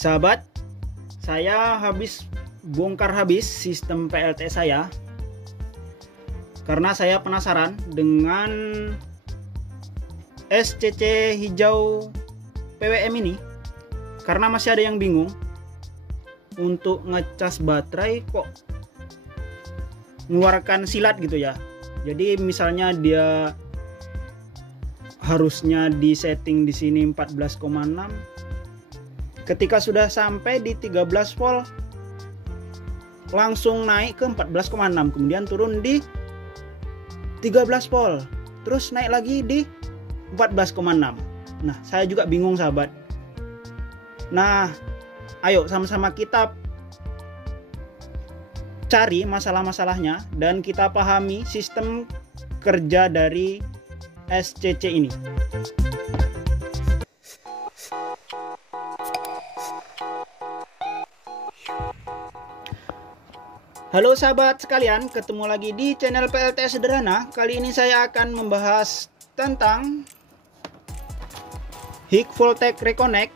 Sahabat, saya bongkar habis sistem PLT saya karena saya penasaran dengan SCC hijau PWM ini, karena masih ada yang bingung untuk ngecas baterai kok mengeluarkan silat gitu ya. Jadi misalnya dia harusnya di setting di sini 14,6, ketika sudah sampai di 13 volt langsung naik ke 14,6, kemudian turun di 13 volt, terus naik lagi di 14,6. Nah, saya juga bingung sahabat. Nah, ayo sama-sama kita cari masalah-masalahnya dan kita pahami sistem kerja dari SCC ini. Halo sahabat sekalian, ketemu lagi di channel PLT Sederhana. Kali ini saya akan membahas tentang HIK Voltec Reconnect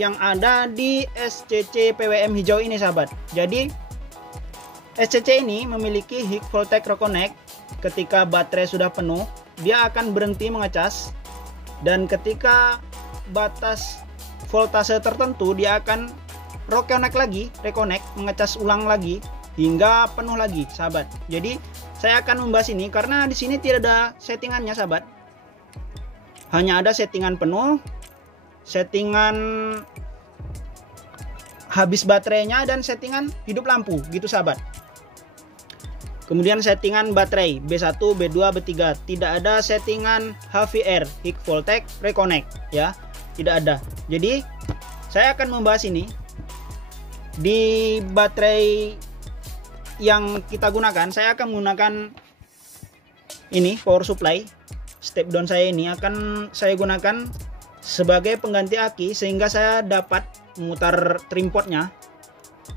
yang ada di SCC PWM hijau ini sahabat. Jadi SCC ini memiliki HIK Voltec Reconnect. Ketika baterai sudah penuh, dia akan berhenti mengecas, dan ketika batas voltase tertentu dia akan reconnect, mengecas ulang lagi hingga penuh lagi sahabat. Jadi saya akan membahas ini karena di sini tidak ada settingannya sahabat. Hanya ada settingan penuh, settingan habis baterainya, dan settingan hidup lampu gitu sahabat. Kemudian settingan baterai B1, B2, B3. Tidak ada settingan HVR, HIK Voltec Reconnect ya. Tidak ada. Jadi saya akan membahas ini di baterai yang kita gunakan. Saya akan menggunakan ini power supply. Step down saya ini akan saya gunakan sebagai pengganti aki, sehingga saya dapat memutar trim potnya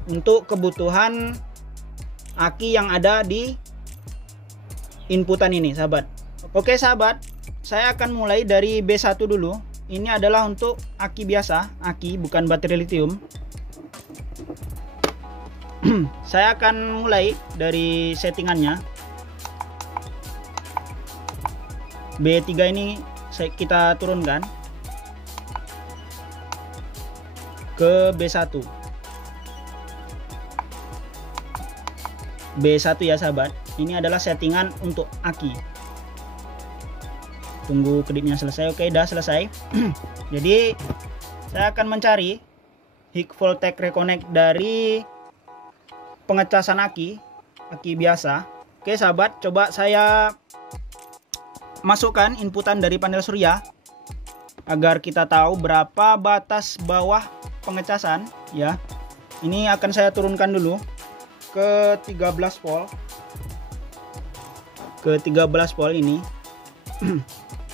untuk kebutuhan aki yang ada di inputan ini sahabat. Oke sahabat, saya akan mulai dari B1 dulu. Ini adalah untuk aki biasa, aki bukan baterai lithium. Saya akan mulai dari settingannya. B3 ini kita turunkan ke B1 ya sahabat. Ini adalah settingan untuk aki. Tunggu kedipnya selesai. Oke, udah selesai. Jadi saya akan mencari HIK Voltec Reconnect dari pengecasan aki biasa. Oke sahabat, coba saya masukkan inputan dari panel surya agar kita tahu berapa batas bawah pengecasan ya. Ini akan saya turunkan dulu ke 13 volt. Ke 13 volt ini.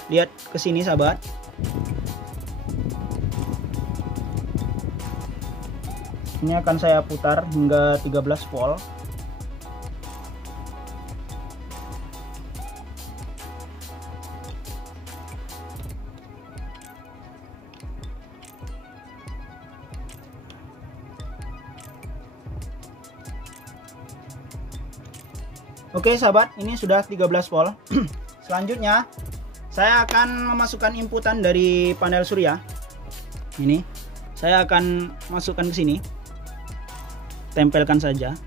Lihat ke sini sahabat. Ini akan saya putar hingga 13 volt. Oke sahabat, ini sudah 13 volt. Selanjutnya saya akan memasukkan inputan dari panel surya. Ini saya akan masukkan ke sini. Tempelkan saja.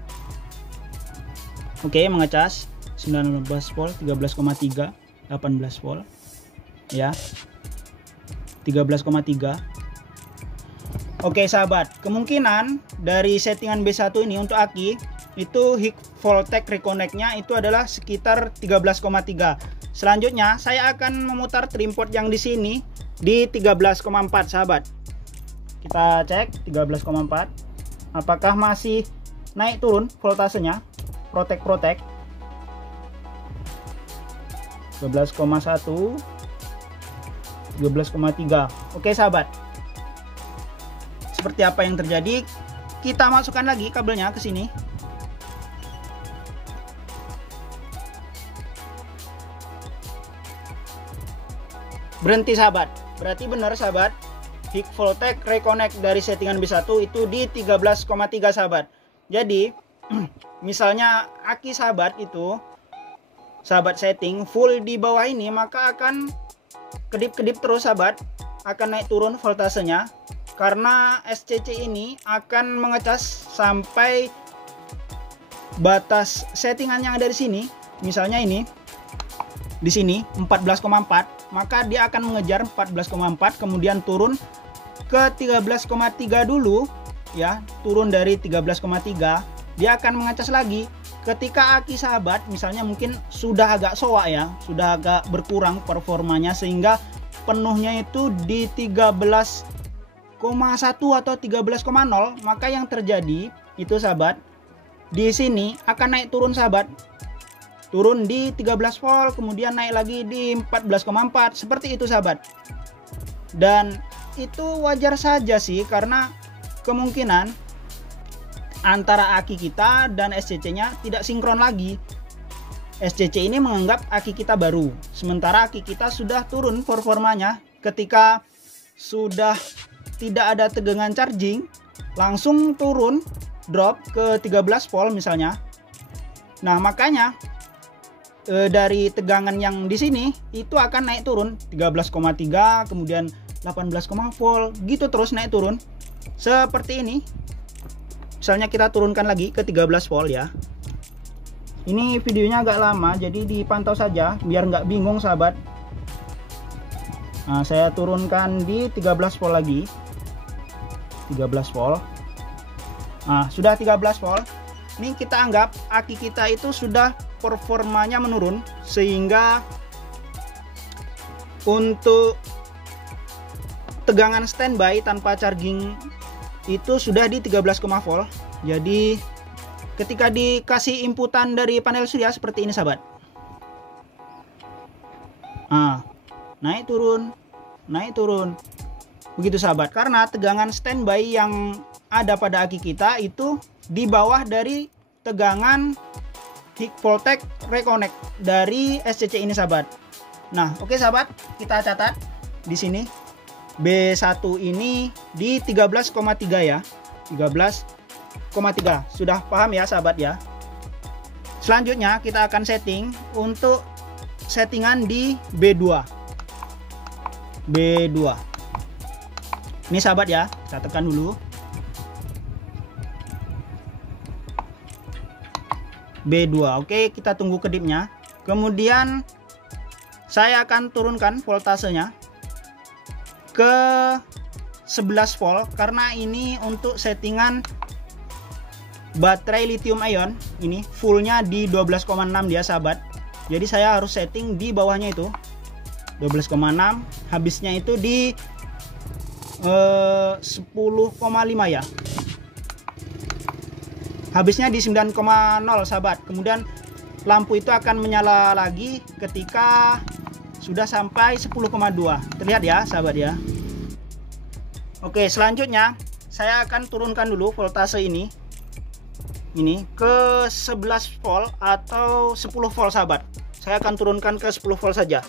Oke, mengecas 19 volt, 13,3, 18 volt ya. 13,3. Oke sahabat, kemungkinan dari settingan B1 ini untuk aki itu HIK Voltec Reconnect-nya itu adalah sekitar 13,3. Selanjutnya saya akan memutar trim pot yang di sini di 13,4 sahabat. Kita cek 13,4. Apakah masih naik turun voltasenya? Protek 12,1, 12,3. Oke sahabat, seperti apa yang terjadi? Kita masukkan lagi kabelnya ke sini. Berhenti sahabat, berarti benar sahabat, High Voltage Reconnect dari settingan B1 itu di 13,3 sahabat. Jadi misalnya aki sahabat itu sahabat setting full di bawah ini, maka akan kedip-kedip terus sahabat, akan naik turun voltasenya karena SCC ini akan mengecas sampai batas settingan yang ada di sini. Misalnya ini di sini 14,4, maka dia akan mengejar 14,4 kemudian turun ke 13,3 dulu ya, turun dari 13,3 dia akan mengecas lagi. Ketika aki sahabat misalnya mungkin sudah agak soak ya, sudah agak berkurang performanya sehingga penuhnya itu di 13,1 atau 13,0, maka yang terjadi itu sahabat, di sini akan naik turun sahabat, turun di 13 volt kemudian naik lagi di 14,4 seperti itu sahabat. Dan itu wajar saja sih, karena kemungkinan antara aki kita dan SCC nya tidak sinkron lagi. SCC ini menganggap aki kita baru, sementara aki kita sudah turun performanya. Ketika sudah tidak ada tegangan charging langsung turun drop ke 13 volt misalnya. Nah makanya dari tegangan yang di sini itu akan naik turun 13,3 kemudian 18, volt gitu terus naik turun seperti ini. Misalnya kita turunkan lagi ke 13 volt ya. Ini videonya agak lama jadi dipantau saja biar nggak bingung sahabat. Nah, saya turunkan di 13 volt lagi. 13 volt. Nah, sudah 13 volt. Ini kita anggap aki kita itu sudah performanya menurun sehingga untuk tegangan standby tanpa charging itu sudah di 13, volt. Jadi ketika dikasih inputan dari panel surya seperti ini sahabat. Nah, naik turun begitu sahabat, karena tegangan standby yang ada pada aki kita itu di bawah dari tegangan High Voltage Reconnect dari SCC ini sahabat. Nah oke sahabat, kita catat di sini B1 ini di 13,3 ya, 13,3. Sudah paham ya sahabat ya. Selanjutnya kita akan setting untuk settingan di B2. Ini sahabat ya, kita tekan dulu B2. Oke, kita tunggu kedipnya. Kemudian saya akan turunkan voltasenya ke 11 volt karena ini untuk settingan baterai lithium ion. Ini fullnya di 12,6 dia sahabat. Jadi saya harus setting di bawahnya itu 12,6, habisnya itu di 10,5 ya. Habisnya di 9,0 sahabat. Kemudian lampu itu akan menyala lagi ketika sudah sampai 10,2. Terlihat ya sahabat ya. Oke, selanjutnya saya akan turunkan dulu voltase ini ke 11 volt atau 10 volt sahabat. Saya akan turunkan ke 10 volt saja.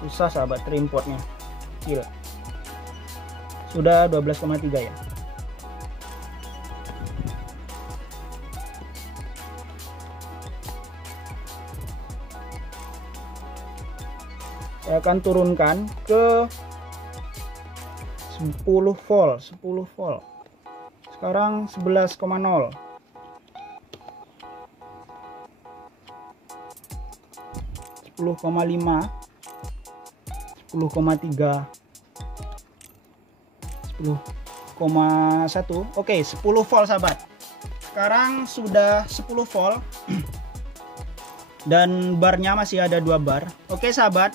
Susah sahabat terimportnya. Gila. Sudah 12,3 ya. Saya akan turunkan ke 10 volt. Sekarang 11,0. 10,5, 10,3, 10,1. Oke, 10 volt sahabat. Sekarang sudah 10 volt dan barnya masih ada 2 bar. Oke sahabat,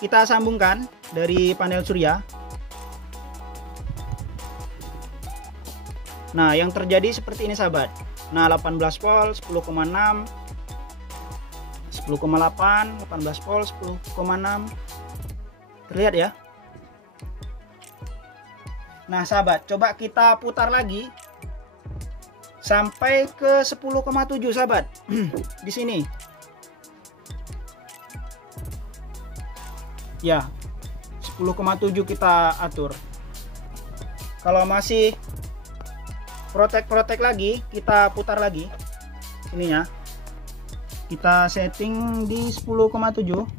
kita sambungkan dari panel surya. Nah, yang terjadi seperti ini sahabat. Nah, 18 volt, 10,6, 10,8, 18 volt, 10,6. Terlihat ya. Nah sahabat, coba kita putar lagi sampai ke 10,7 sahabat. Di sini. Ya, 10,7 kita atur. Kalau masih protek lagi, kita putar lagi ininya. Kita setting di 10,7.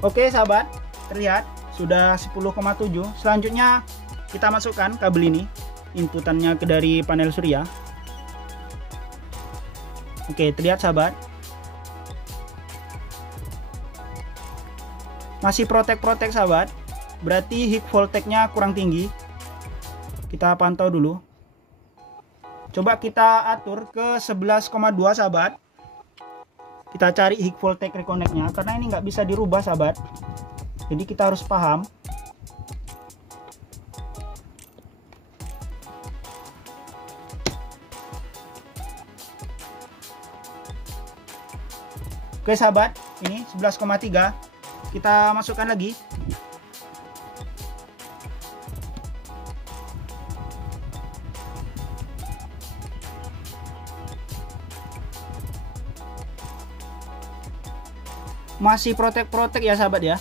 Oke sahabat, terlihat sudah 10,7. Selanjutnya kita masukkan kabel ini, inputannya ke dari panel surya. Oke, terlihat sahabat, masih protek sahabat, berarti high voltage-nya kurang tinggi. Kita pantau dulu. Coba kita atur ke 11,2 sahabat. Kita cari high voltage reconnect-nya, karena ini nggak bisa dirubah sahabat. Jadi kita harus paham. Oke sahabat, ini 11,3. Kita masukkan lagi. Masih protek ya sahabat ya.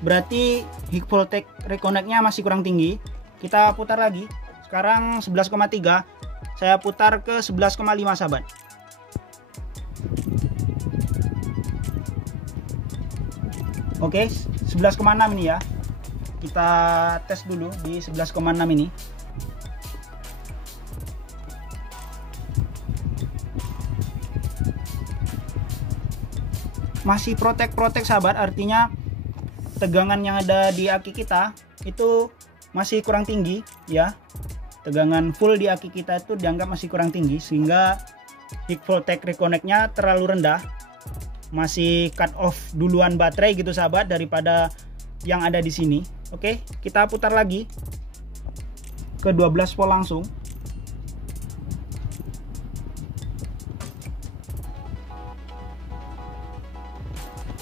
Berarti high voltage reconnect-nya masih kurang tinggi. Kita putar lagi. Sekarang 11,3. Saya putar ke 11,5 sahabat. Oke, 11,6 ini ya. Kita tes dulu di 11,6 ini. Masih protek sahabat, artinya tegangan yang ada di aki kita itu masih kurang tinggi ya. Tegangan full di aki kita itu dianggap masih kurang tinggi, sehingga high voltage reconnect-nya terlalu rendah. Masih cut off duluan baterai gitu sahabat daripada yang ada di sini. Oke, kita putar lagi ke 12 volt langsung.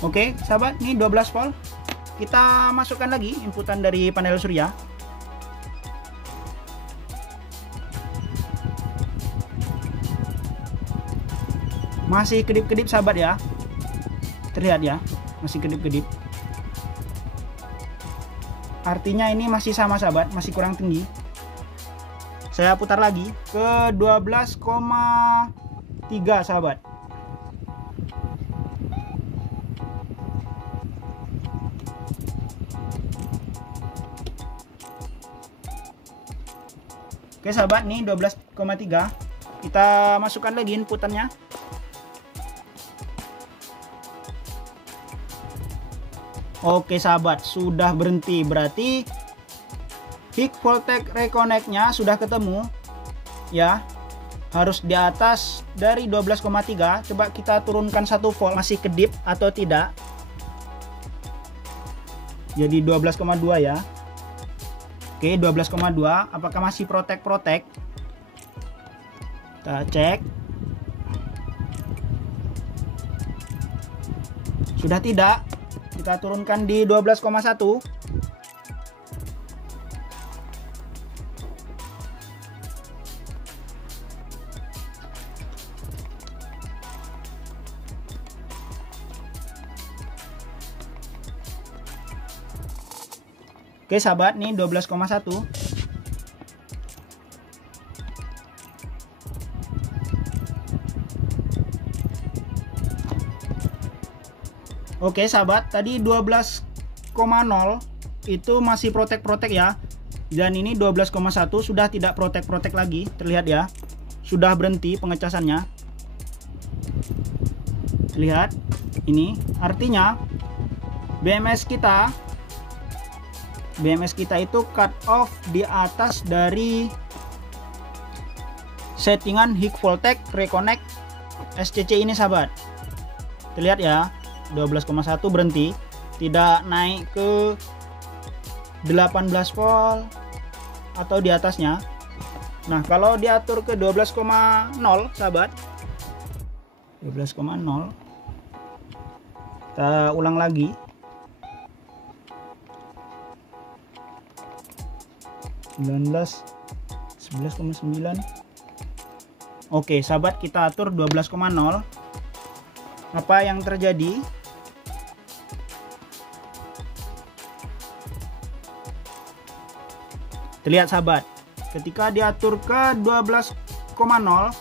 Oke sahabat, ini 12 volt. Kita masukkan lagi inputan dari panel surya. Masih kedip-kedip sahabat ya. Terlihat ya, masih kedip-kedip. Artinya ini masih sama sahabat, masih kurang tinggi. Saya putar lagi ke 12,3 sahabat. Oke sahabat, nih 12,3. Kita masukkan lagi inputannya. Oke sahabat, sudah berhenti. Berarti high voltage reconnect-nya sudah ketemu ya. Harus di atas dari 12,3. Coba kita turunkan 1 volt, masih kedip atau tidak. Jadi 12,2 ya. Oke, 12,2. Apakah masih protek? Kita cek. Sudah tidak. Kita turunkan di 12,1. Oke sahabat, nih 12,1. Oke sahabat, tadi 12,0 itu masih protek ya. Dan ini 12,1 sudah tidak protek lagi, terlihat ya. Sudah berhenti pengecasannya. Lihat, ini artinya BMS kita itu cut off di atas dari settingan Hik Voltec Reconnect SCC ini sahabat. Terlihat ya, 12,1 berhenti, tidak naik ke 18 volt atau di atasnya. Nah, kalau diatur ke 12,0 sahabat, 12,0, kita ulang lagi. (19) 11,9. Oke sahabat, kita atur 12,0. Apa yang terjadi? Terlihat sahabat, ketika diatur ke 12,0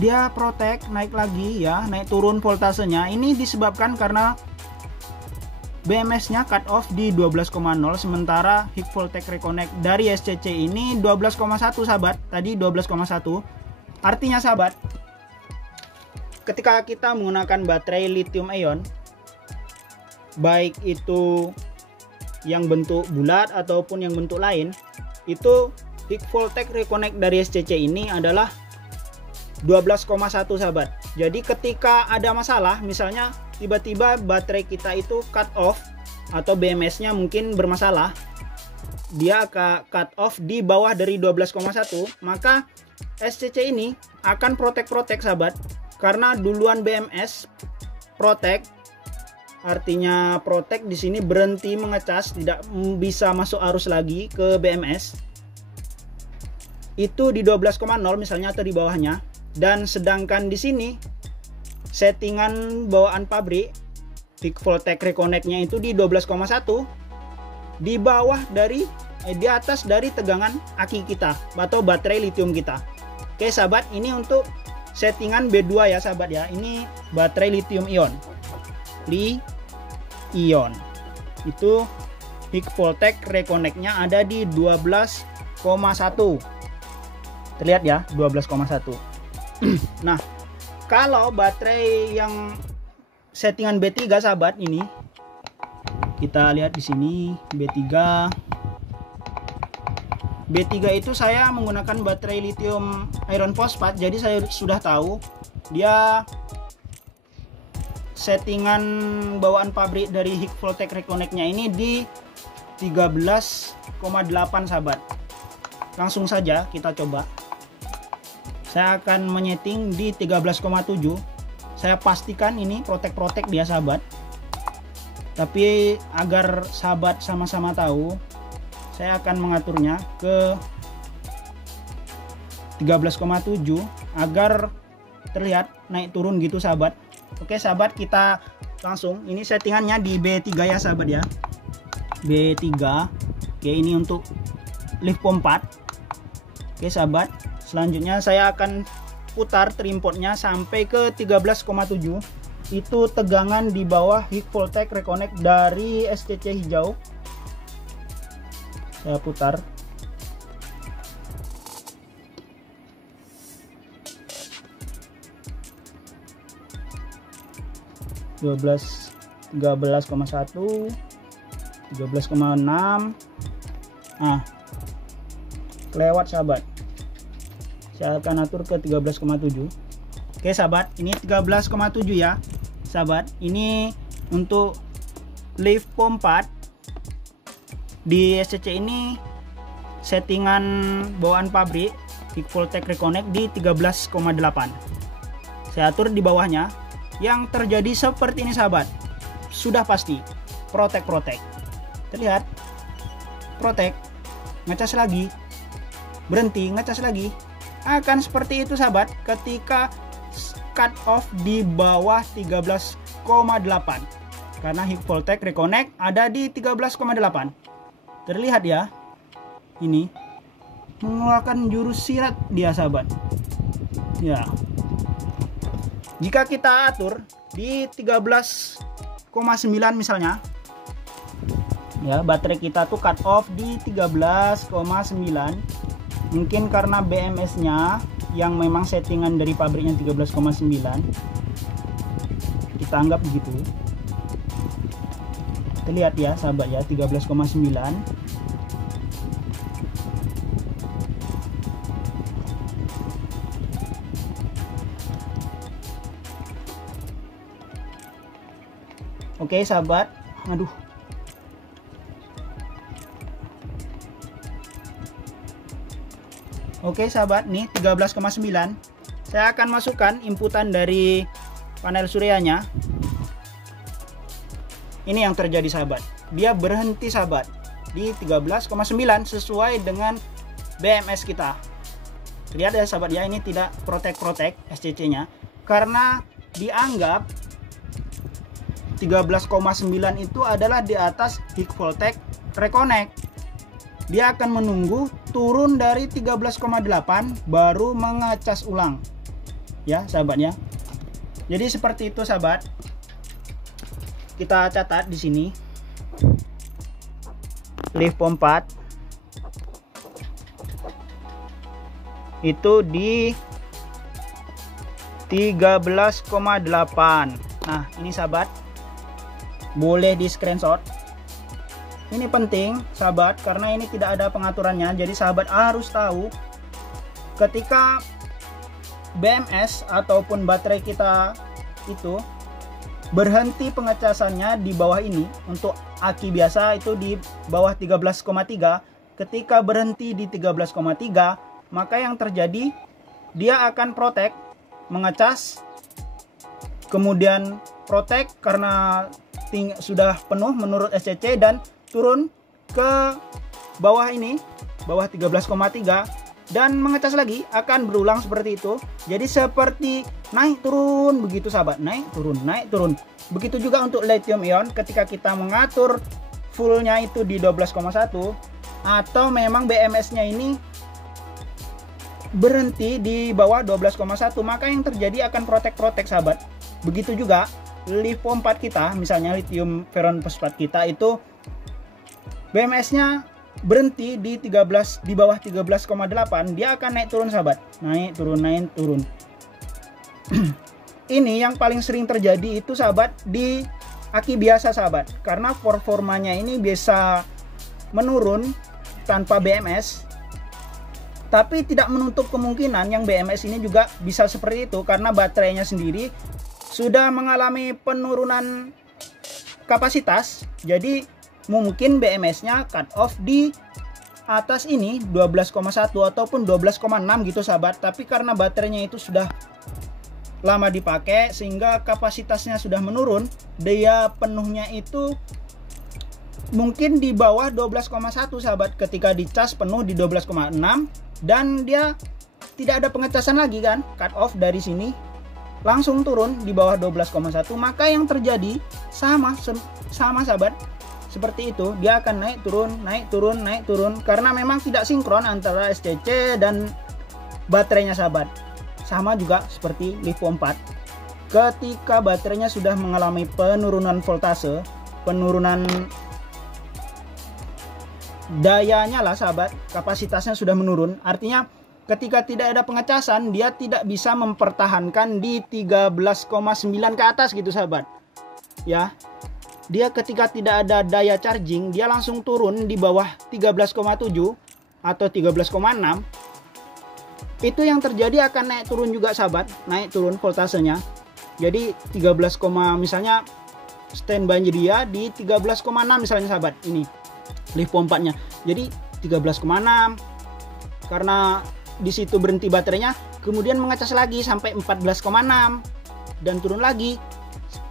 dia protek naik lagi ya, naik turun voltasenya. Ini disebabkan karena BMS nya cut off di 12,0, sementara Hik Voltec Reconnect dari SCC ini 12,1 sahabat. Tadi 12,1. Artinya sahabat, ketika kita menggunakan baterai lithium ion, baik itu yang bentuk bulat ataupun yang bentuk lain, itu Hik Voltec Reconnect dari SCC ini adalah 12,1 sahabat. Jadi ketika ada masalah, misalnya tiba-tiba baterai kita itu cut off atau BMS nya mungkin bermasalah, dia akan cut off di bawah dari 12,1, maka SCC ini akan protek sahabat. Karena duluan BMS protek, artinya protek di sini berhenti mengecas, tidak bisa masuk arus lagi ke BMS. Itu di 12,0 misalnya atau di bawahnya. Dan sedangkan di sini settingan bawaan pabrik Hik Voltec Reconnect-nya itu di 12,1, di bawah dari di atas dari tegangan aki kita atau baterai lithium kita. Oke sahabat, ini untuk settingan B2 ya sahabat ya. Ini baterai lithium ion. Li-ion. Itu Hik Voltec Reconnect-nya ada di 12,1. Terlihat ya, 12,1. Nah, kalau baterai yang settingan B3 sahabat, ini kita lihat di sini B3 itu saya menggunakan baterai lithium iron phosphate, jadi saya sudah tahu dia settingan bawaan pabrik dari Hik Voltec Reconnect-nya ini di 13,8 sahabat. Langsung saja kita coba. Saya akan menyeting di 13,7. Saya pastikan ini protek dia sahabat. Tapi agar sahabat sama-sama tahu, saya akan mengaturnya ke 13,7 agar terlihat naik turun gitu sahabat. Oke sahabat, kita langsung, ini settingannya di B3 ya sahabat ya. B3. Oke, ini untuk lift pompa 4. Oke sahabat, selanjutnya saya akan putar trimpotnya sampai ke 13,7. Itu tegangan di bawah Hik Voltec Reconnect dari SCC hijau. Saya putar. (12, 13,1, 13,6). Nah, kelewat sahabat. Saya akan atur ke 13,7. Oke sahabat, ini 13,7 ya sahabat. Ini untuk lift pompa 4 di SCC ini settingan bawaan pabrik Hik Voltec Reconnect di 13,8. Saya atur di bawahnya. Yang terjadi seperti ini sahabat, sudah pasti protek. Terlihat protek, ngecas lagi, berhenti, ngecas lagi. Akan seperti itu sahabat ketika cut off di bawah 13,8, karena Hik Voltec Reconnect ada di 13,8. Terlihat ya, ini mengeluarkan jurus sirat dia sahabat ya. Jika kita atur di 13,9 misalnya ya, baterai kita tuh cut off di 13,9, mungkin karena BMS nya yang memang settingan dari pabriknya 13,9, kita anggap begitu. Terlihat ya sahabat ya, 13,9. Oke sahabat, aduh. Oke sahabat, nih 13,9. Saya akan masukkan inputan dari panel suryanya. Ini yang terjadi sahabat. Dia berhenti sahabat di 13,9 sesuai dengan BMS kita. Lihat ya sahabat ya, ini tidak protek SCC-nya karena dianggap 13,9 itu adalah di atas High Voltage Reconnect. Dia akan menunggu turun dari 13,8 baru mengecas ulang. Ya, sahabat ya. Jadi seperti itu sahabat. Kita catat di sini. LiFePO 4 itu di 13,8. Nah, ini sahabat. Boleh di screenshot. Ini penting sahabat karena ini tidak ada pengaturannya. Jadi sahabat harus tahu ketika BMS ataupun baterai kita itu berhenti pengecasannya di bawah ini. Untuk aki biasa itu di bawah 13,3. Ketika berhenti di 13,3, maka yang terjadi dia akan protek, mengecas, kemudian protek karena sudah penuh menurut SCC dan turun ke bawah ini, bawah 13,3 dan mengecas lagi, akan berulang seperti itu. Jadi seperti naik turun begitu sahabat, naik turun. Begitu juga untuk lithium ion ketika kita mengatur fullnya itu di 12,1 atau memang BMS-nya ini berhenti di bawah 12,1, maka yang terjadi akan protek sahabat. Begitu juga LiFePO 4 kita, misalnya lithium ferron fosfat kita itu BMS-nya berhenti di 13 di bawah 13,8, dia akan naik turun sahabat. Naik turun. Ini yang paling sering terjadi itu sahabat di aki biasa sahabat. Karena performanya ini bisa menurun tanpa BMS. Tapi tidak menutup kemungkinan yang BMS ini juga bisa seperti itu karena baterainya sendiri sudah mengalami penurunan kapasitas. Jadi mungkin BMS-nya cut off di atas ini 12,1 ataupun 12,6 gitu sahabat. Tapi karena baterainya itu sudah lama dipakai sehingga kapasitasnya sudah menurun, daya penuhnya itu mungkin di bawah 12,1 sahabat. Ketika dicas penuh di 12,6 dan dia tidak ada pengecasan lagi kan, cut off dari sini langsung turun di bawah 12,1, maka yang terjadi sama sahabat. Seperti itu, dia akan naik turun karena memang tidak sinkron antara SCC dan baterainya sahabat. Sama juga seperti LiFePO 4. Ketika baterainya sudah mengalami penurunan voltase, penurunan dayanya lah sahabat, kapasitasnya sudah menurun. Artinya ketika tidak ada pengecasan, dia tidak bisa mempertahankan di 13,9 ke atas gitu sahabat. Ya. Dia ketika tidak ada daya charging, dia langsung turun di bawah 13,7 atau 13,6. Itu yang terjadi akan naik turun juga sahabat, naik turun voltasenya. Jadi 13, misalnya standby dia di 13,6 misalnya sahabat. Ini LiFePO 4-nya. Jadi 13,6 karena di situ berhenti baterainya, kemudian mengecas lagi sampai 14,6 dan turun lagi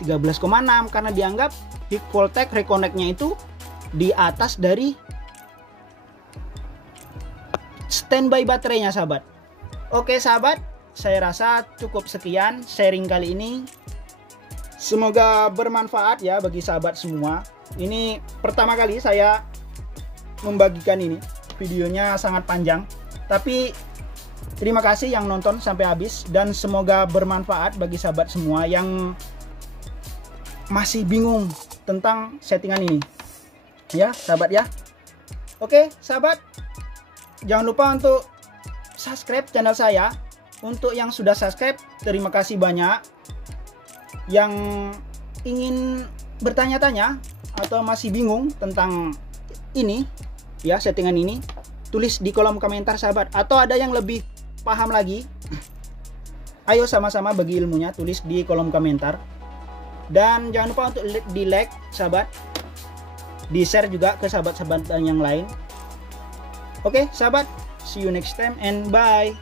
13,6 karena dianggap High Voltage Reconnect-nya itu di atas dari standby baterainya sahabat. Oke sahabat, saya rasa cukup sekian sharing kali ini. Semoga bermanfaat ya bagi sahabat semua. Ini pertama kali saya membagikan ini. Videonya sangat panjang, tapi terima kasih yang nonton sampai habis dan semoga bermanfaat bagi sahabat semua yang masih bingung tentang settingan ini. Ya, sahabat ya. Oke, sahabat. Jangan lupa untuk subscribe channel saya. Untuk yang sudah subscribe, terima kasih banyak. Yang ingin bertanya-tanya atau masih bingung tentang ini, ya, settingan ini, tulis di kolom komentar sahabat. Atau ada yang lebih paham lagi, ayo sama-sama bagi ilmunya, tulis di kolom komentar. Dan jangan lupa untuk di like sahabat, di share juga ke sahabat-sahabat yang lain. Oke sahabat, see you next time and bye.